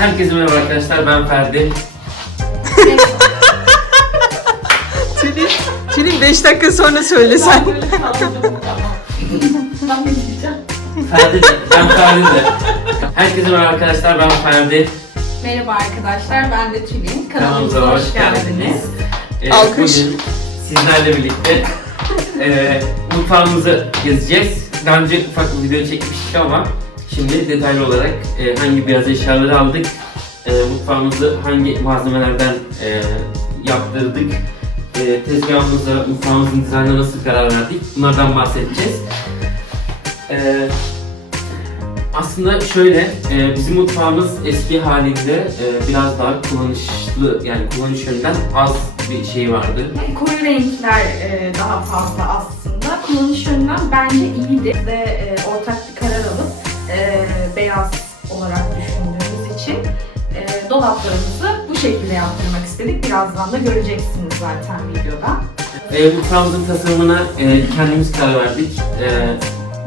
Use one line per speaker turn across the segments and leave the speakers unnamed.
Herkese merhaba arkadaşlar ben Ferdi.
Tülin, Tülin 5 dakika sonra söylesen.
Ferdi de, ben Ferdi de. Herkese merhaba arkadaşlar ben Ferdi.
Merhaba arkadaşlar, ben de Tülin. Kanalımıza Kanalımıza hoş geldiniz.
Ee, Alkış. Bugün sizlerle birlikte e, mutfağımızı gezeceğiz. Daha önce ufak bir video çekmiştik ama şimdi detaylı olarak e, hangi beyaz eşyaları aldık, e, mutfağımızı hangi malzemelerden e, yaptırdık, e, tezgahımıza, mutfağımızın dizaynına nasıl karar verdik bunlardan bahsedeceğiz. E, aslında şöyle, e, bizim mutfağımız eski halinde e, biraz daha kullanışlı, yani kullanış yönünden az bir şey vardı.
Koyu renkler e, daha fazla aslında. Kullanış yönünden bence iyiydi ve e, ortak bir karar alıp e, beyaz olarak düşündüğümüz için e, dolaplarımızı bu şekilde yaptırmak istedik. Birazdan da göreceksiniz zaten videoda.
E, mutfağımızın tasarımına e, kendimiz karar verdik. E,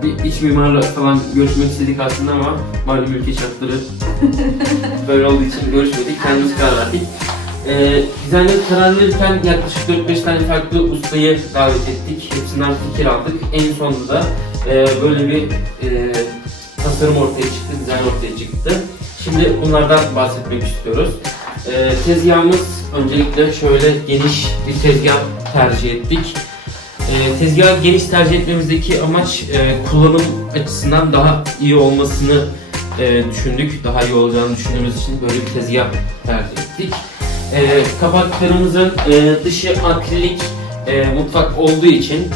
bir iç mimarla falan görüşmek istedik aslında ama malum ülke şartları böyle olduğu için görüşmedik. Kendimiz karar verdik. E, dizaynları karar verirken yaklaşık 4-5 tane farklı ustayı davet ettik. Hepsinden fikir aldık. En sonunda da e, böyle bir e, tasarım ortaya çıktı, dizayn ortaya çıktı. Şimdi bunlardan bahsetmek istiyoruz. E, tezgahımız öncelikle şöyle geniş bir tezgah tercih ettik. E, tezgahı geniş tercih etmemizdeki amaç e, kullanım açısından daha iyi olmasını e, düşündük. Daha iyi olacağını düşündüğümüz için böyle bir tezgah tercih ettik. E, kapaklarımızın e, dışı akrilik e, mutfak olduğu için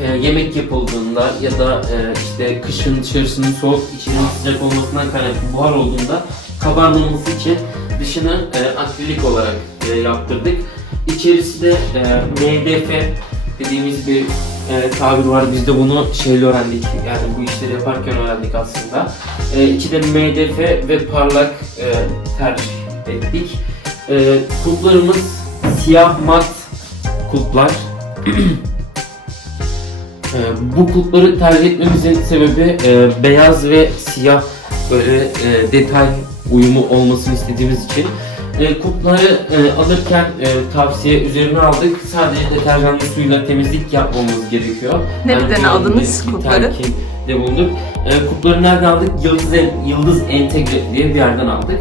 e, yemek yapıldığında ya da e, işte kışın dışarısının soğuk içinin sıcak olmasından kaynaklı buhar olduğunda kabarmaması için dışını e, akrilik olarak e, yaptırdık. İçerisi de e, MDF dediğimiz bir e, tabir var. Biz de bunu şeyle öğrendik. Yani bu işleri yaparken öğrendik aslında. E, içi de MDF ve parlak e, tercih ettik. E, kulplarımız siyah mat kulplar. E, bu kulpları tercih etmemizin sebebi e, beyaz ve siyah böyle e, detay uyumu olmasını istediğimiz için. E, kulpları e, alırken e, tavsiye üzerine aldık. Sadece deterjanlı suyla temizlik yapmamız gerekiyor.
Nereden Yani aldınız kulpları? telkinde
bulunduk. E, kulpları nereden aldık? Yıldız, Yıldız Entegre diye bir yerden aldık.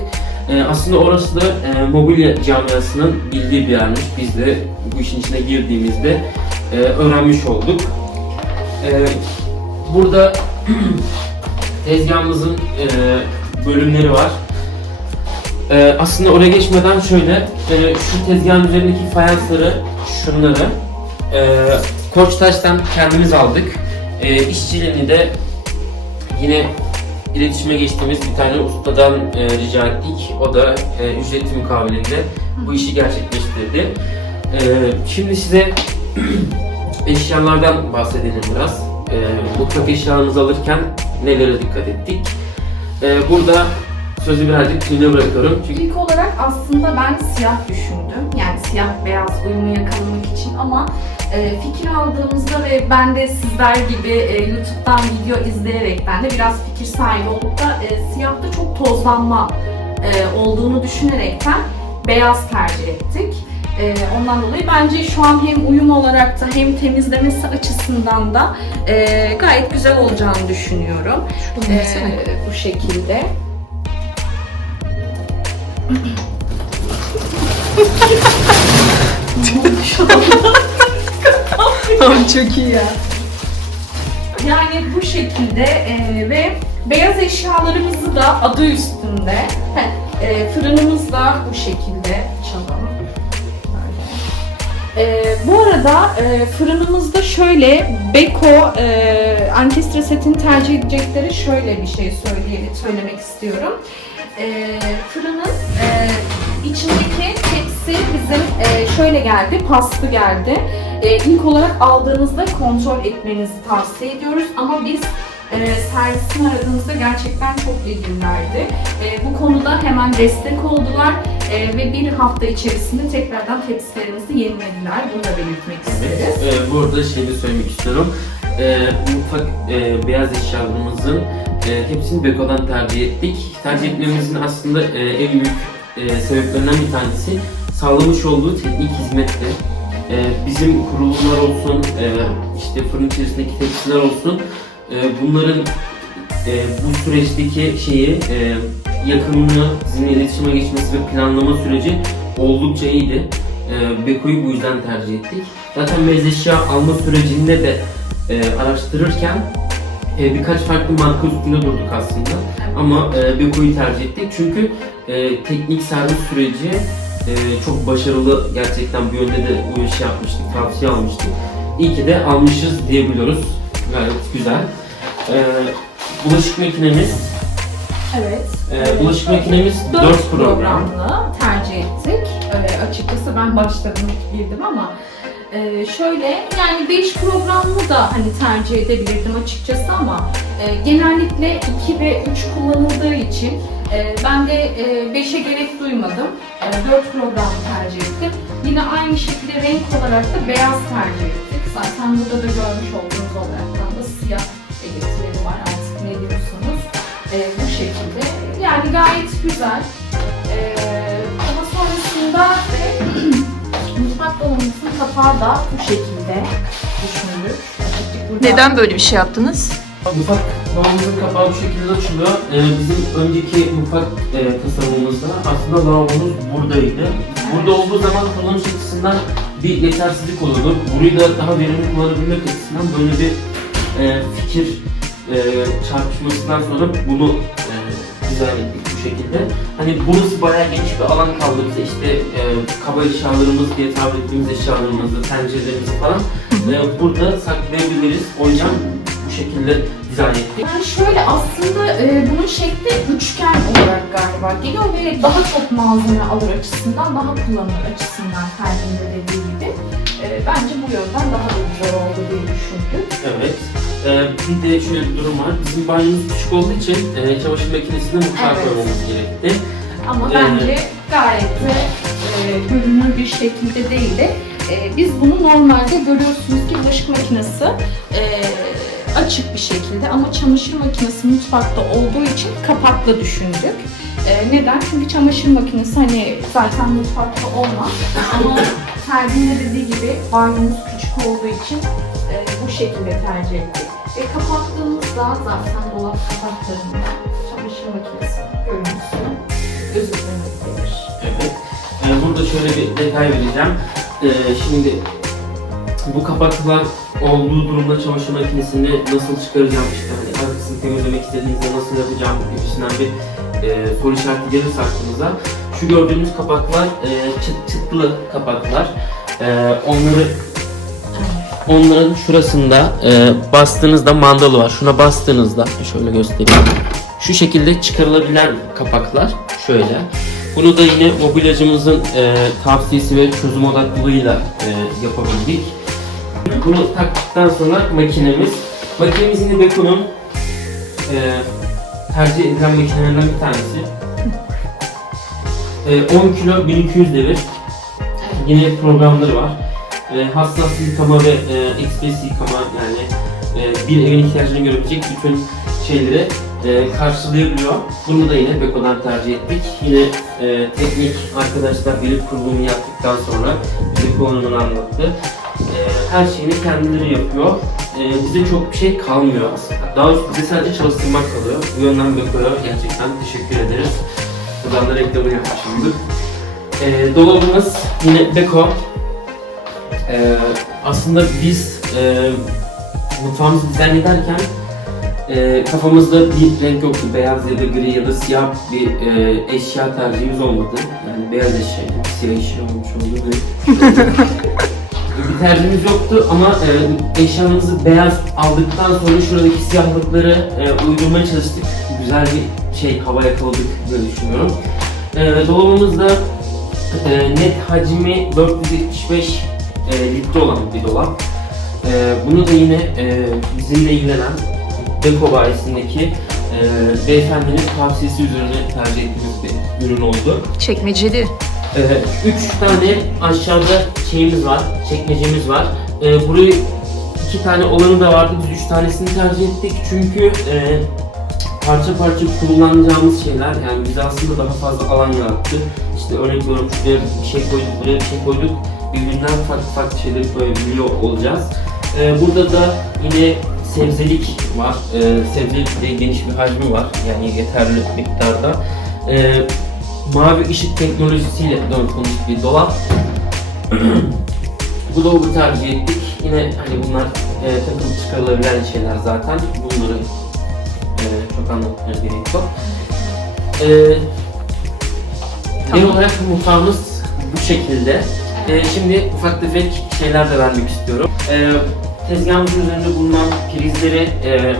E, aslında orası da e, mobilya camiasının bildiği bir yermiş. Biz de bu işin içine girdiğimizde e, öğrenmiş olduk. E, burada tezgahımızın e, bölümleri var. E, aslında oraya geçmeden şöyle, e, şu tezgahın üzerindeki fayansları, şunları e, Koçtaş'tan kendimiz aldık. E, işçiliğini de yine iletişime geçtiğimiz bir tane ustadan e, rica ettik. O da e, ücretli mukabilinde bu işi gerçekleştirdi. E, şimdi size eşyalardan bahsedelim biraz. E, mutfak eşyalarımızı alırken nelere dikkat ettik? E, burada sözü birazcık Tülin'e bırakıyorum.
Çünkü İlk olarak aslında ben siyah düşündüm. Yani siyah beyaz uyumu yakalamak için ama e, fikir aldığımızda ve ben de sizler gibi e, YouTube'dan video izleyerekten de biraz fikir sahibi olup da e, siyahta çok tozlanma e, olduğunu düşünerekten beyaz tercih ettik. E, ondan dolayı bence şu an hem uyum olarak da hem temizlemesi açısından da e, gayet güzel olacağını düşünüyorum. E, bu şekilde.
Tamam çok iyi ya.
Yani bu şekilde e, ve beyaz eşyalarımızı da adı üstünde. Heh, e, fırınımız da bu şekilde. E, bu arada e, fırınımızda şöyle Beko e, Ankestra setini tercih edecekleri şöyle bir şey söyleyerek söylemek istiyorum. E, fırının e, içindeki tepsi bizim e, şöyle geldi, paslı geldi. E, ilk olarak aldığınızda kontrol etmenizi tavsiye ediyoruz ama biz e, servisini aradığımızda gerçekten çok ilgililerdi. E, bu konuda hemen destek oldular e, ve bir hafta içerisinde tekrardan tepsilerimizi yenilediler. Bunu da belirtmek isteriz.
Ee, burada şey de söylemek istiyorum. Ee, mutfak e, beyaz eşyalarımızın e, hepsini Beko'dan tercih ettik. Tercih etmemizin aslında e, en büyük e, sebeplerinden bir tanesi sağlamış olduğu teknik hizmetti. E, bizim kurulumlar olsun, e, işte fırın içerisindeki tepsiler olsun, e, bunların e, bu süreçteki şeyi, e, yakınlığı, sizinle iletişime geçmesi ve planlama süreci oldukça iyiydi. E, Beko'yu bu yüzden tercih ettik. Zaten eşya alma sürecinde de e, araştırırken birkaç farklı marka üstünde durduk aslında. Ama Beko'yu tercih ettik çünkü teknik servis süreci çok başarılı gerçekten bu yönde de bu işi yapmıştık, tavsiye almıştık. İyi ki de almışız diyebiliyoruz. Gayet güzel. E, bulaşık makinemiz, Evet. e, bulaşık makinemiz 4 4 program. programlı tercih ettik. Ee, açıkçası ben başlarını girdim ama
e, şöyle yani 5 programlı da hani tercih edebilirdim açıkçası ama e, genellikle 2 ve 3 kullanıldığı için e, ben de 5'e gerek duymadım. 4 program tercih ettim. Yine aynı şekilde renk olarak da beyaz tercih ettik. Zaten burada da görmüş olduğunuz olaraktan E, bu şekilde. Yani gayet güzel. E, ama sonrasında e, mutfak dolabımızın kapağı da bu şekilde düşündük.
Burada- Neden böyle bir şey yaptınız?
Mutfak lavabomuzun kapağı bu şekilde açılıyor. Ee, bizim önceki mutfak e, tasarımımızda aslında lavabomuz buradaydı. Burada olduğu zaman kullanış açısından bir yetersizlik olurdu. Burayı da daha verimli kullanabilmek açısından böyle bir e, fikir e, çarpışmasından sonra bunu e, dizayn ettik bu şekilde. Hani burası bayağı geniş bir alan kaldı bize işte e, kaba eşyalarımız diye tabir ettiğimiz eşyalarımızı, tencerelerimizi falan e, burada saklayabiliriz. O yüzden bu şekilde dizayn ettik.
Yani şöyle aslında e, bunun şekli üçgen olarak galiba geliyor ve daha çok malzeme alır açısından, daha kullanılır açısından kalbinde dediği bence bu yönden daha da güzel oldu diye düşündük.
Evet. Ee, bir de şöyle bir durum var. Bizim banyomuz küçük olduğu için e, çamaşır makinesine mutfağa Evet. koymamız gerekti.
Ama Ee, bence gayet de e, görünür bir şekilde değil de e, biz bunu normalde görüyorsunuz ki bulaşık makinesi e, açık bir şekilde ama çamaşır makinesi mutfakta olduğu için kapakla düşündük. E, neden? Çünkü çamaşır makinesi hani zaten mutfakta olmaz ama Ferdi'nin de dediği gibi banyomuz küçük olduğu için e, bu şekilde tercih ettik. Ve kapattığımızda zaten dolap kapaklarında çamaşır makinesi görüntüsü gözükmemektedir.
Evet. Ee, burada şöyle bir detay vereceğim. Ee, şimdi bu kapaklar olduğu durumda çamaşır makinesini nasıl çıkaracağım işte hani arkasını temizlemek istediğinizde nasıl yapacağım gibisinden bir e, soru işareti gelirse aklınıza. Şu gördüğünüz kapaklar e, çıt çıtlı kapaklar. E, onları Onların şurasında e, bastığınızda mandalı var. Şuna bastığınızda şöyle göstereyim. Şu şekilde çıkarılabilen kapaklar şöyle. Bunu da yine mobilyacımızın e, tavsiyesi ve çözüm odaklılığıyla e, yapabildik. Bunu taktıktan sonra makinemiz. Makinemiz yine Beko'nun e, tercih edilen makinelerden bir tanesi. E, 10 kilo 1200 devir. Yine programları var. E, hassas yıkama ve e, ekspres yıkama yani e, bir evin ihtiyacını görebilecek bütün şeyleri e, karşılayabiliyor. Bunu da yine Beko'dan tercih ettik. Yine e, teknik arkadaşlar gelip kurulumu yaptıktan sonra bize kullanımını anlattı. E, her şeyini kendileri yapıyor. E, bize çok bir şey kalmıyor aslında. Daha doğrusu bize sadece çalıştırmak kalıyor. Bu yönden Beko'ya gerçekten teşekkür ederiz. Buradan da reklamını yapmış olduk. E, dolabımız yine Beko. Ee, aslında biz e, mutfağımızı dizayn ederken e, kafamızda bir renk yoktu. Beyaz ya da gri ya da siyah bir e, eşya tercihimiz olmadı. Yani beyaz eşya, siyah eşya olmuş oldu. tercihimiz yoktu ama e, eşyamızı beyaz aldıktan sonra şuradaki siyahlıkları e, uydurmaya çalıştık. Güzel bir şey hava yakaladık diye düşünüyorum. E, dolabımızda e, net hacmi 475 e, litre olan bir dolap. E, bunu da yine e, bizimle ilgilenen Beko bayisindeki e, beyefendinin tavsiyesi üzerine tercih ettiğimiz bir ürün oldu.
Çekmeceli.
E, üç tane aşağıda şeyimiz var, çekmecemiz var. E, burayı iki tane olanı da vardı, biz üç tanesini tercih ettik çünkü e, parça parça kullanacağımız şeyler yani bize aslında daha fazla alan yarattı. İşte örnek veriyorum şuraya bir şey koyduk, buraya bir şey koyduk. Birbirinden farklı farklı şeyleri koyabiliyor olacağız. Ee, burada da yine sebzelik var. Ee, sebzelik de geniş bir hacmi var. Yani yeterli miktarda. Ee, mavi ışık teknolojisiyle donatılmış bir dolap. Bu dolabı tercih ettik. Yine hani bunlar e, takılıp çıkarılabilen şeyler zaten. Bunları e, çok anlatmaya gerek yok. E, Genel Tamam. olarak mutfağımız bu şekilde. E, şimdi ufak tefek şeyler de vermek istiyorum. E, tezgahımızın üzerinde bulunan prizleri e,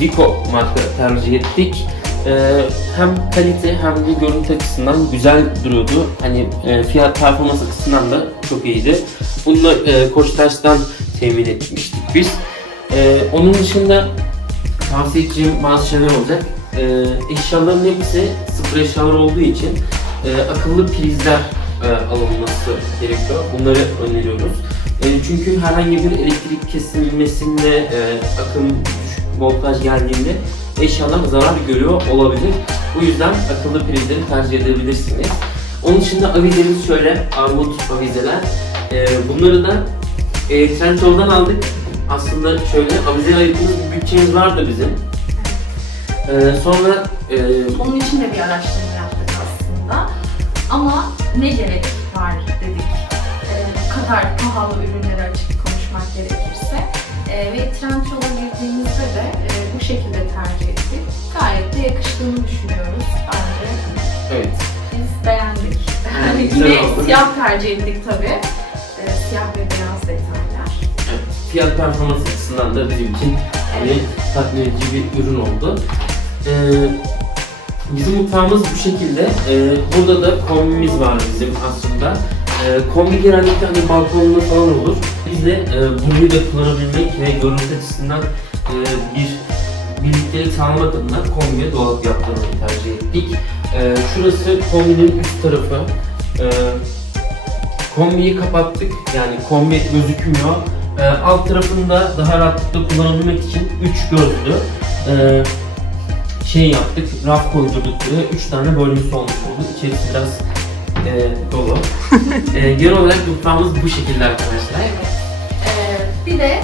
Vico marka tercih ettik. E, hem kalite hem de görüntü açısından güzel duruyordu. Hani e, fiyat performans açısından da çok iyiydi. Bunu da e, Koçtaş'tan temin etmiştik biz. E, onun dışında tavsiye edeceğim bazı şeyler olacak. E, eşyaların hepsi sıfır eşyalar olduğu için e, akıllı prizler e, alınması gerekiyor. Bunları öneriyoruz. E, çünkü herhangi bir elektrik kesilmesinde, e, akım voltaj geldiğinde eşyalar zarar görüyor olabilir. Bu yüzden akıllı prizleri tercih edebilirsiniz. Onun dışında avizemiz şöyle, armut avizeler. E, bunları da e, Trendyol'dan aldık. Aslında şöyle avize ayırdığımız bir bütçemiz vardı bizim.
E, sonra e, Onun için de bir araştırma yaptık aslında. Ama ne gerek var dedik. Ee, bu kadar pahalı ürünleri açık konuşmak gerekirse. Ee, ve Trendyol'a girdiğimizde de e, bu şekilde tercih ettik. Gayet de yakıştığını düşünüyoruz bence. evet. Biz beğendik. Yani Yine oldu. siyah tercih ettik tabii. Ee, siyah ve beyaz detaylar.
Evet, fiyat performans açısından da bizim için hani tatmin edici bir ürün oldu. Ee, bizim mutfağımız bu şekilde. Ee, burada da kombimiz var bizim aslında. Ee, kombi genellikle hani balkonda falan olur. Biz de e, bunu da kullanabilmek ve görüntü açısından e, bir birliktelik sağlamak adına kombiye dolap yaptırmayı tercih ettik. Ee, şurası kombinin üst tarafı. Ee, kombiyi kapattık. Yani kombi gözükmüyor. Ee, alt tarafında daha rahatlıkla kullanabilmek için 3 gözlü ee, şey yaptık, raf koydurduk buraya. 3 tane bölmesi olmuş oldu. İçerisi biraz ee, dolu. Ee, genel olarak mutfağımız bu şekilde arkadaşlar. Evet.
Ee, bir de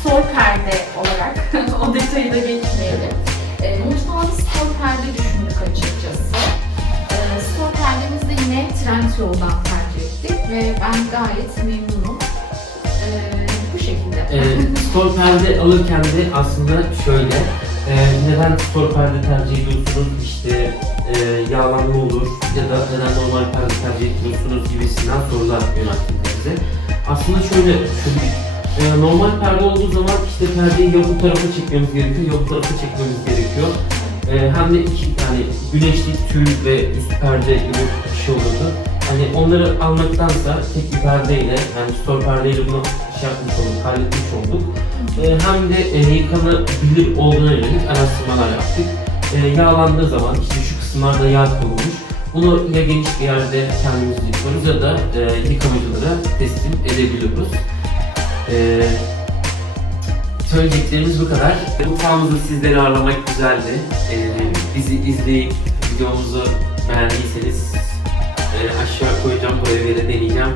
store perde olarak o detayı da geçmeyelim. Ee, mutfağımız store perde düşündük açıkçası. Ee, store perdemizi de yine Trendyol'dan tercih ettik ve ben gayet memnunum. Ee, bu şekilde. Ee,
store perde alırken de aslında şöyle, e, neden store perde tercih ediyorsunuz, işte e, yağlanma olur ya da neden normal perde tercih etmiyorsunuz gibisinden sorular yöneltildi bize. Aslında şöyle düşündük, e, normal perde olduğu zaman işte perdeyi ya bu tarafa çekmemiz gerekiyor ya bu tarafa çekmemiz gerekiyor. E, hem de iki yani güneşlik tül ve üst perde gibi bir şey olurdu. Hani onları almaktansa tek bir perdeyle yani store perdeyle bunu şey yapmış olduk, halletmiş olduk. Ee, hem de e, yıkanabilir olduğuna yönelik araştırmalar yaptık. Ee, yağlandığı zaman işte şu kısımlarda yağ kalmış. Bunu ya geniş bir yerde kendimiz yıkıyoruz ya da e, yıkamacılara teslim edebiliyoruz. Ee, söyleyeceklerimiz bu kadar. Mutfağımızda sizleri ağırlamak güzeldi. Ee, bizi izleyip videomuzu beğendiyseniz e, aşağı koyacağım, buraya bir de deneyeceğim.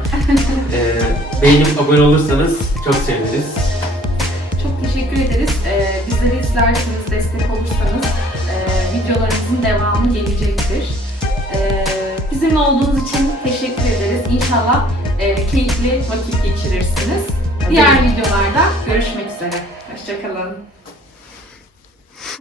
Ee, beğenip abone olursanız çok seviniriz.
Çok teşekkür ederiz. Ee, bizleri izlerseniz, destek olursanız e, videolarımızın devamı gelecektir. Ee, bizimle olduğunuz için teşekkür ederiz. İnşallah e, keyifli vakit geçirirsiniz. Diğer videolarda görüşmek üzere. Hoşçakalın.